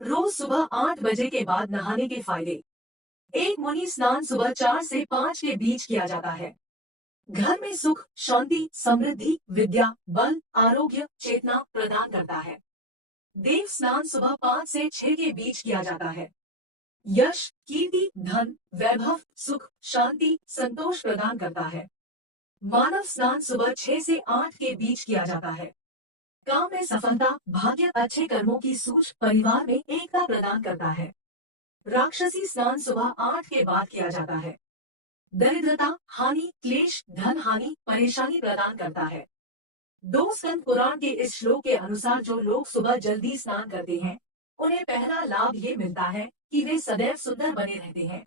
रोज सुबह 8 बजे के बाद नहाने के फायदे। एक मुनि स्नान सुबह 4 से 5 के बीच किया जाता है। घर में सुख, शांति, समृद्धि, विद्या, बल, आरोग्य, चेतना प्रदान करता है। देव स्नान सुबह 5 से 6 के बीच किया जाता है। यश, कीर्ति, धन, वैभव, सुख, शांति, संतोष प्रदान करता है। मानव स्नान सुबह 6 से 8 के बीच किया जाता है। काम में सफलता, भाग्य, अच्छे कर्मों की सूझ, परिवार में एकता प्रदान करता है। राक्षसी स्नान सुबह 8 के बाद किया जाता है। दरिद्रता, हानि, क्लेश, धन हानि, परेशानी प्रदान करता है। दो स्कंद पुराण के इस श्लोक के अनुसार जो लोग सुबह जल्दी स्नान करते हैं, उन्हें पहला लाभ ये मिलता है कि वे सदैव सुंदर बने रहते हैं।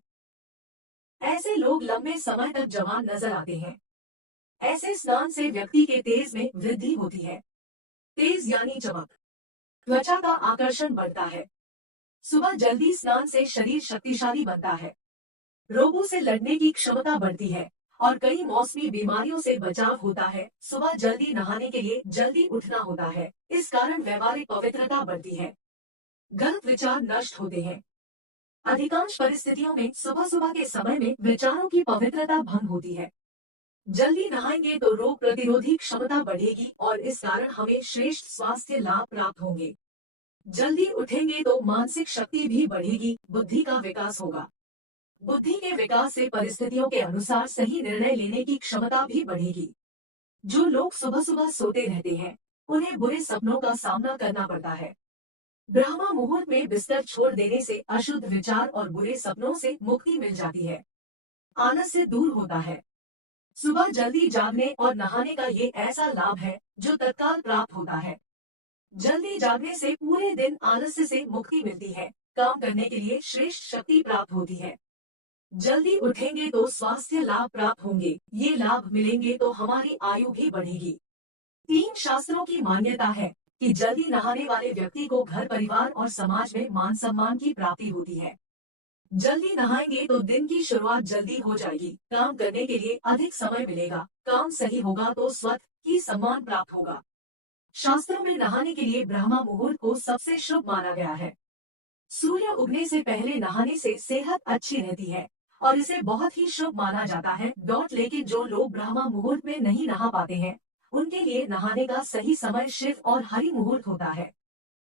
ऐसे लोग लंबे समय तक जवान नजर आते हैं। ऐसे स्नान से व्यक्ति के तेज में वृद्धि होती है। तेज यानी चमक। त्वचा का आकर्षण बढ़ता है। सुबह जल्दी स्नान से शरीर शक्तिशाली बनता है। रोगों से लड़ने की क्षमता बढ़ती है और कई मौसमी बीमारियों से बचाव होता है। सुबह जल्दी नहाने के लिए जल्दी उठना होता है, इस कारण व्यवहारिक पवित्रता बढ़ती है। गलत विचार नष्ट होते हैं। अधिकांश परिस्थितियों में सुबह सुबह के समय में विचारों की पवित्रता भंग होती है। जल्दी नहाएंगे तो रोग प्रतिरोधी क्षमता बढ़ेगी और इस कारण हमें श्रेष्ठ स्वास्थ्य लाभ प्राप्त होंगे। जल्दी उठेंगे तो मानसिक शक्ति भी बढ़ेगी, बुद्धि का विकास होगा। बुद्धि के विकास से परिस्थितियों के अनुसार सही निर्णय लेने की क्षमता भी बढ़ेगी। जो लोग सुबह सुबह सोते रहते हैं, उन्हें बुरे सपनों का सामना करना पड़ता है। ब्रह्मा मुहूर्त में बिस्तर छोड़ देने से अशुद्ध विचार और बुरे सपनों से मुक्ति मिल जाती है। आलस्य दूर होता है। सुबह जल्दी जागने और नहाने का ये ऐसा लाभ है जो तत्काल प्राप्त होता है। जल्दी जागने से पूरे दिन आलस्य से मुक्ति मिलती है। काम करने के लिए श्रेष्ठ शक्ति प्राप्त होती है। जल्दी उठेंगे तो स्वास्थ्य लाभ प्राप्त होंगे। ये लाभ मिलेंगे तो हमारी आयु भी बढ़ेगी। तीन शास्त्रों की मान्यता है कि जल्दी नहाने वाले व्यक्ति को घर परिवार और समाज में मान सम्मान की प्राप्ति होती है। जल्दी नहाएंगे तो दिन की शुरुआत जल्दी हो जाएगी। काम करने के लिए अधिक समय मिलेगा। काम सही होगा तो स्वतः ही सम्मान प्राप्त होगा। शास्त्रों में नहाने के लिए ब्रह्मा मुहूर्त को सबसे शुभ माना गया है। सूर्य उगने से पहले नहाने से सेहत अच्छी रहती है और इसे बहुत ही शुभ माना जाता है। लेकिन जो लोग ब्रह्मा मुहूर्त में नहीं नहा पाते हैं, उनके लिए नहाने का सही समय शिव और हरि मुहूर्त होता है।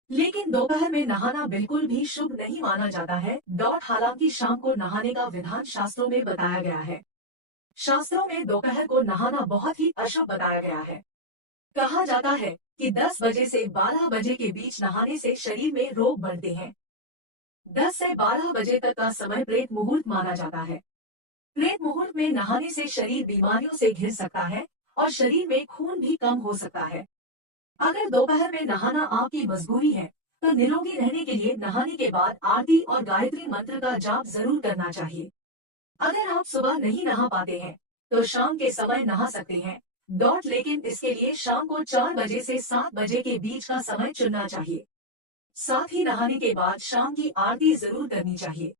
लेकिन दोपहर में नहाना बिल्कुल भी शुभ नहीं माना जाता है। हालांकि शाम को नहाने का विधान शास्त्रों में बताया गया है। शास्त्रों में दोपहर को नहाना बहुत ही अशुभ बताया गया है। कहा जाता है कि 10 बजे से 12 बजे के बीच नहाने से शरीर में रोग बढ़ते हैं। 10 से 12 बजे तक का समय प्रेत मुहूर्त माना जाता है। प्रेत मुहूर्त में नहाने से शरीर बीमारियों से घिर सकता है और शरीर में खून भी कम हो सकता है। अगर दोपहर में नहाना आपकी मजबूरी है, तो निरोगी रहने के लिए नहाने के बाद आरती और गायत्री मंत्र का जाप जरूर करना चाहिए। अगर आप सुबह नहीं नहा पाते हैं, तो शाम के समय नहा सकते हैं। लेकिन इसके लिए शाम को 4 बजे से 7 बजे के बीच का समय चुनना चाहिए। साथ ही नहाने के बाद शाम की आरती जरूर करनी चाहिए।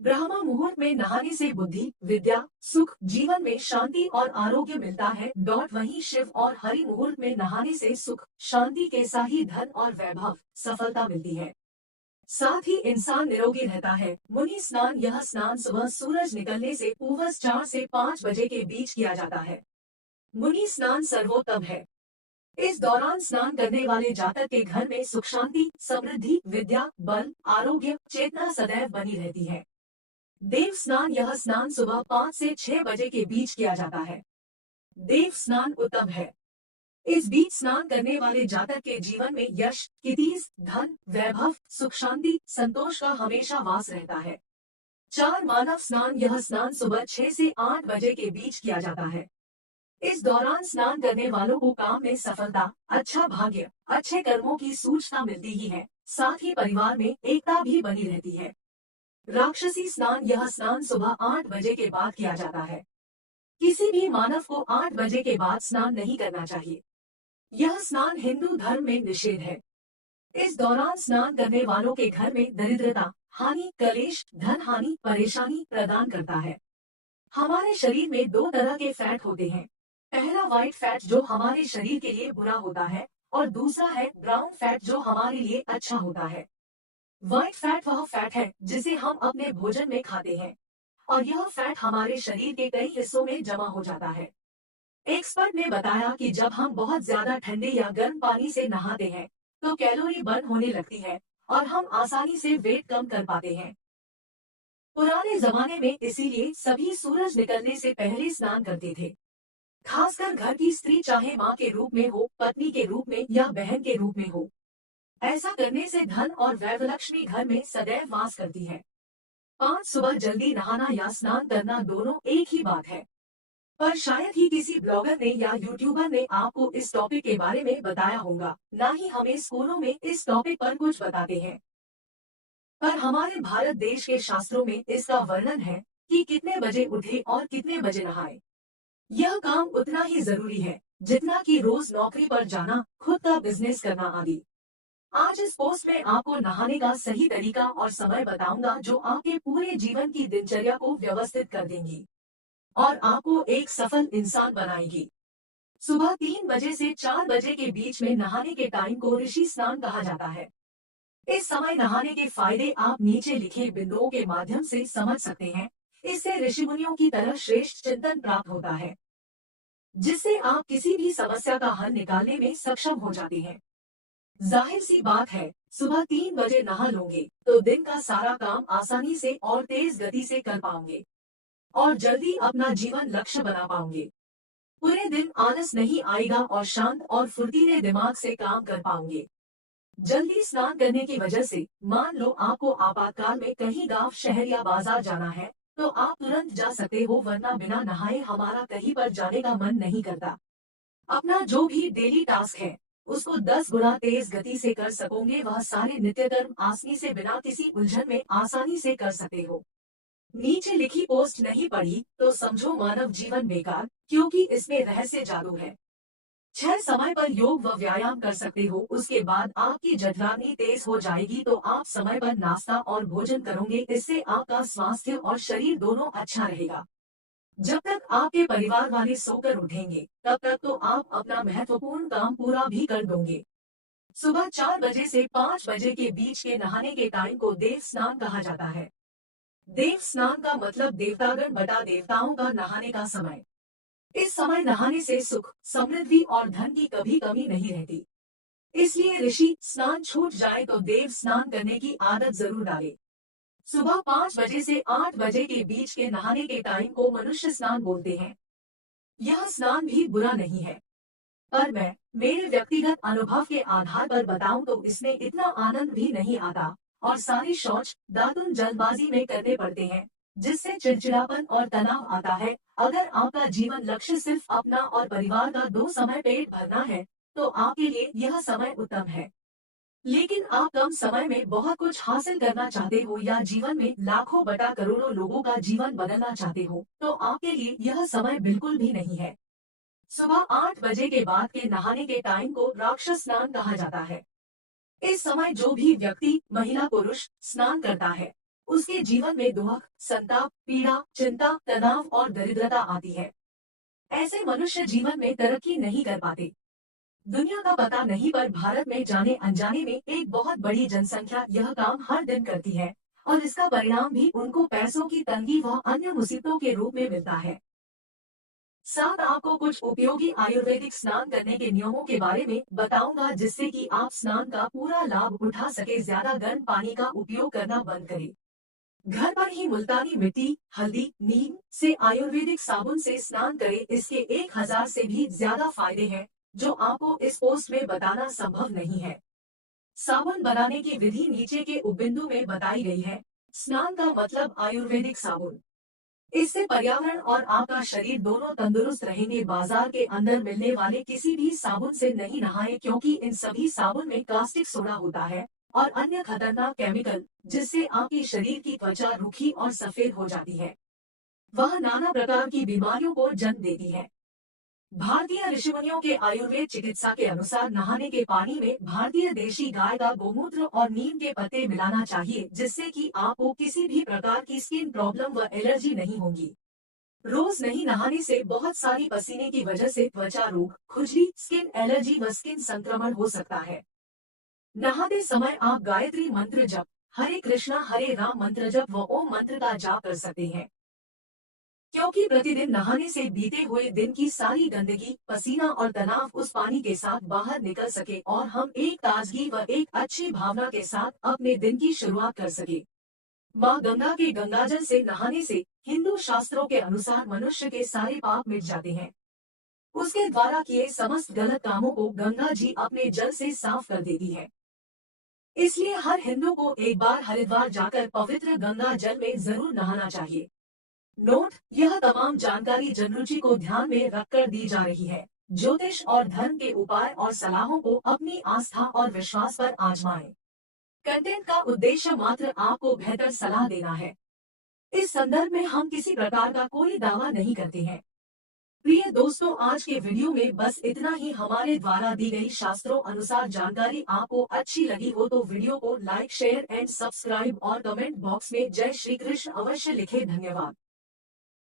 ब्रह्मा मुहूर्त में नहाने से बुद्धि, विद्या, सुख, जीवन में शांति और आरोग्य मिलता है। वहीं शिव और हरि मुहूर्त में नहाने से सुख, शांति के साथ ही धन और वैभव, सफलता मिलती है। साथ ही इंसान निरोगी रहता है। मुनि स्नान, यह स्नान सुबह सूरज निकलने से पूर्व 4 से 5 बजे के बीच किया जाता है। मुनि स्नान सर्वोत्तम है। इस दौरान स्नान करने वाले जातक के घर में सुख, शांति, समृद्धि, विद्या, बल, आरोग्य, चेतना सदैव बनी रहती है। देव स्नान, यह स्नान सुबह 5 से 6 बजे के बीच किया जाता है। देव स्नान उत्तम है। इस बीच स्नान करने वाले जातक के जीवन में यश, कीर्ति, धन, वैभव, सुख, शांति, संतोष का हमेशा वास रहता है। 4 मानव स्नान, यह स्नान सुबह 6 से 8 बजे के बीच किया जाता है। इस दौरान स्नान करने वालों को काम में सफलता, अच्छा भाग्य, अच्छे कर्मों की सूचना मिलती ही है। साथ ही परिवार में एकता भी बनी रहती है। राक्षसी स्नान, यह स्नान सुबह 8 बजे के बाद किया जाता है। किसी भी मानव को 8 बजे के बाद स्नान नहीं करना चाहिए। यह स्नान हिंदू धर्म में निषेध है। इस दौरान स्नान करने वालों के घर में दरिद्रता, हानि, कलेश, धन हानि, परेशानी प्रदान करता है। हमारे शरीर में 2 तरह के फैट होते हैं। पहला व्हाइट फैट जो हमारे शरीर के लिए बुरा होता है और दूसरा है ब्राउन फैट जो हमारे लिए अच्छा होता है। व्हाइट फैट वह फैट है जिसे हम अपने भोजन में खाते हैं और यह फैट हमारे शरीर के कई हिस्सों में जमा हो जाता है। एक्सपर्ट ने बताया कि जब हम बहुत ज्यादा ठंडे या गर्म पानी से नहाते हैं तो कैलोरी बर्न होने लगती है और हम आसानी से वेट कम कर पाते हैं। पुराने जमाने में इसीलिए सभी सूरज निकलने से पहले स्नान करते थे। खासकर घर की स्त्री, चाहे माँ के रूप में हो, पत्नी के रूप में या बहन के रूप में हो। ऐसा करने से धन और वैभलक्ष्मी घर में सदैव वास करती है। 5 सुबह जल्दी नहाना या स्नान करना दोनों एक ही बात है। पर शायद ही किसी ब्लॉगर ने या यूट्यूबर ने आपको इस टॉपिक के बारे में बताया होगा। ना ही हमें स्कूलों में इस टॉपिक पर कुछ बताते हैं। पर हमारे भारत देश के शास्त्रों में इसका वर्णन है कि कितने बजे उठे और कितने बजे नहाए। यह काम उतना ही जरूरी है जितना कि रोज नौकरी पर जाना, खुद का बिजनेस करना आदि। आज इस पोस्ट में आपको नहाने का सही तरीका और समय बताऊंगा जो आपके पूरे जीवन की दिनचर्या को व्यवस्थित कर देंगी और आपको एक सफल इंसान बनाएगी। सुबह 3 बजे से 4 बजे के बीच में नहाने के टाइम को ऋषि स्नान कहा जाता है। इस समय नहाने के फायदे आप नीचे लिखे बिंदुओं के माध्यम से समझ सकते हैं। इससे ऋषि मुनियों की तरह श्रेष्ठ चिंतन प्राप्त होता है, जिससे आप किसी भी समस्या का हल निकालने में सक्षम हो जाते हैं। जाहिर सी बात है, सुबह 3 बजे नहा लोगे तो दिन का सारा काम आसानी से और तेज गति से कर पाओगे और जल्दी अपना जीवन लक्ष्य बना पाओगे। पूरे दिन आलस नहीं आएगा और शांत और फुर्तीले दिमाग से काम कर पाओगे। जल्दी स्नान करने की वजह से मान लो आपको आपातकाल में कहीं गांव, शहर या बाजार जाना है तो आप तुरंत जा सकते हो, वरना बिना नहाए हमारा कहीं पर जाने का मन नहीं करता। अपना जो भी डेली टास्क है उसको 10 गुना तेज गति से कर सकोगे। वह सारे नित्य कर्म आसानी से बिना किसी उलझन में आसानी से कर सकते हो। नीचे लिखी पोस्ट नहीं पढ़ी तो समझो मानव जीवन बेकार, क्योंकि इसमें रहस्य जादू है। 6 समय पर योग व व्यायाम कर सकते हो, उसके बाद आपकी जठराग्नि तेज हो जाएगी तो आप समय पर नाश्ता और भोजन करोगे। इससे आपका स्वास्थ्य और शरीर दोनों अच्छा रहेगा। जब तक आपके परिवार वाले सोकर उठेंगे तब तक तो आप अपना महत्वपूर्ण काम पूरा भी कर दोगे। सुबह 4 बजे से 5 बजे के बीच के नहाने के टाइम को देव स्नान कहा जाता है। देव स्नान का मतलब देवतागण बटा देवताओं का नहाने का समय। इस समय नहाने से सुख, समृद्धि और धन की कभी कमी नहीं रहती। इसलिए ऋषि स्नान छूट जाए तो देव स्नान करने की आदत जरूर डाले। सुबह 5 बजे से 8 बजे के बीच के नहाने के टाइम को मनुष्य स्नान बोलते हैं। यह स्नान भी बुरा नहीं है, पर मैं मेरे व्यक्तिगत अनुभव के आधार पर बताऊं तो इसमें इतना आनंद भी नहीं आता और सारे शौच, दातुन जल्दबाजी में करने पड़ते हैं, जिससे चिड़चिड़ापन और तनाव आता है। अगर आपका जीवन लक्ष्य सिर्फ अपना और परिवार का 2 समय पेट भरना है तो आपके लिए यह समय उत्तम है। लेकिन आप कम समय में बहुत कुछ हासिल करना चाहते हो या जीवन में लाखों बटा करोड़ों लोगों का जीवन बदलना चाहते हो तो आपके लिए यह समय बिल्कुल भी नहीं है। सुबह 8 बजे के बाद के नहाने के टाइम को राक्षस स्नान कहा जाता है। इस समय जो भी व्यक्ति, महिला पुरुष स्नान करता है उसके जीवन में दुख, संताप, पीड़ा, चिंता, तनाव और दरिद्रता आती है। ऐसे मनुष्य जीवन में तरक्की नहीं कर पाते। दुनिया का पता नहीं पर भारत में जाने अनजाने में एक बहुत बड़ी जनसंख्या यह काम हर दिन करती है और इसका परिणाम भी उनको पैसों की तंगी व अन्य मुसीबतों के रूप में मिलता है। साथ आपको कुछ उपयोगी आयुर्वेदिक स्नान करने के नियमों के बारे में बताऊंगा, जिससे कि आप स्नान का पूरा लाभ उठा सके। ज्यादा गर्म पानी का उपयोग करना बंद करें। घर पर ही मुल्तानी मिट्टी, हल्दी, नीम से आयुर्वेदिक साबुन से स्नान करें। इसके 1000 से भी ज्यादा फायदे हैं जो आपको इस पोस्ट में बताना संभव नहीं है। साबुन बनाने की विधि नीचे के उपबिंदु में बताई गई है। स्नान का मतलब आयुर्वेदिक साबुन। इससे पर्यावरण और आपका शरीर दोनों तंदुरुस्त रहेंगे। बाजार के अंदर मिलने वाले किसी भी साबुन से नहीं नहाएं, क्योंकि इन सभी साबुन में कास्टिक सोडा होता है और अन्य खतरनाक केमिकल, जिससे आपकी शरीर की त्वचा रूखी और सफेद हो जाती है। वह नाना प्रकार की बीमारियों को जन्म देती है। भारतीय ऋषिमुनियों के आयुर्वेद चिकित्सा के अनुसार नहाने के पानी में भारतीय देशी गाय का गोमूत्र और नीम के पत्ते मिलाना चाहिए, जिससे कि आपको किसी भी प्रकार की स्किन प्रॉब्लम व एलर्जी नहीं होगी। रोज नहीं नहाने से बहुत सारी पसीने की वजह से त्वचा रोग, खुजली, स्किन एलर्जी व स्किन संक्रमण हो सकता है। नहाते समय आप गायत्री मंत्र जप, हरे कृष्णा हरे राम मंत्र जप व ओम मंत्र का जाप कर सकते हैं। क्योंकि प्रतिदिन नहाने से बीते हुए दिन की सारी गंदगी, पसीना और तनाव उस पानी के साथ बाहर निकल सके और हम एक ताजगी व एक अच्छी भावना के साथ अपने दिन की शुरुआत कर सके। माँ गंगा के गंगाजल से नहाने से हिंदू शास्त्रों के अनुसार मनुष्य के सारे पाप मिट जाते हैं। उसके द्वारा किए समस्त गलत कामों को गंगा जी अपने जल से साफ कर देती है। इसलिए हर हिंदू को एक बार हरिद्वार जाकर पवित्र गंगा जल में जरूर नहाना चाहिए। नोट: यह तमाम जानकारी जनरुचि को ध्यान में रखकर दी जा रही है। ज्योतिष और धर्म के उपाय और सलाहों को अपनी आस्था और विश्वास पर आजमाएं। कंटेंट का उद्देश्य मात्र आपको बेहतर सलाह देना है। इस संदर्भ में हम किसी प्रकार का कोई दावा नहीं करते हैं। प्रिय दोस्तों, आज के वीडियो में बस इतना ही। हमारे द्वारा दी गई शास्त्रों अनुसार जानकारी आपको अच्छी लगी हो तो वीडियो को लाइक, शेयर एंड सब्सक्राइब और कमेंट बॉक्स में जय श्री कृष्ण अवश्य लिखें। धन्यवाद।